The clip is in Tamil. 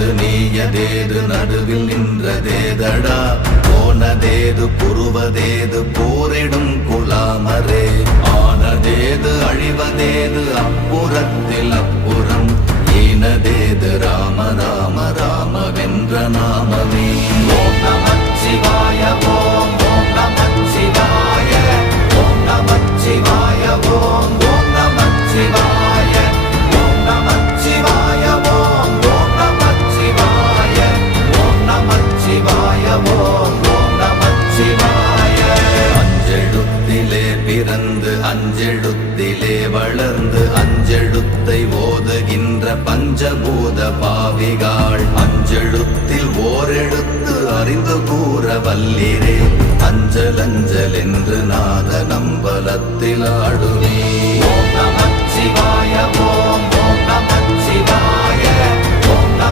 ஆனதேது நீயதேது நடுவில் நின்றதேதடா போனதேது புருவதேது போரிடும் குலாமரே ஆனதேது அழிவதேது அப்புறத்தில் அப்புறம் ஈனதேது ராம ராம ராமவென்ற நாமமே ஓம் நமச்சிவாய ஓம் ஓம் நமச்சிவாய ஓம் நமச்சிவாய ஓம் ஓம் நமச்சிவாய ஓம் நமச்சிவாய ஓம் ஓம் நமச்சிவாய ஓம் நமச்சிவாய ஓம் ஓம் நமச்சிவாய அஞ்செழுத்திலே பிறந்து அஞ்செழுத்திலே வளர்ந்து அஞ்செழுத்தை ஓதுகின்ற பஞ்சபூத பாவிகாள் அஞ்செழுத்தில் ஓரெழுத்து அறிந்து கூற வல்லிரே அஞ்சல் அஞ்சல் என்று நாத நம்பலத்தில் ஆடு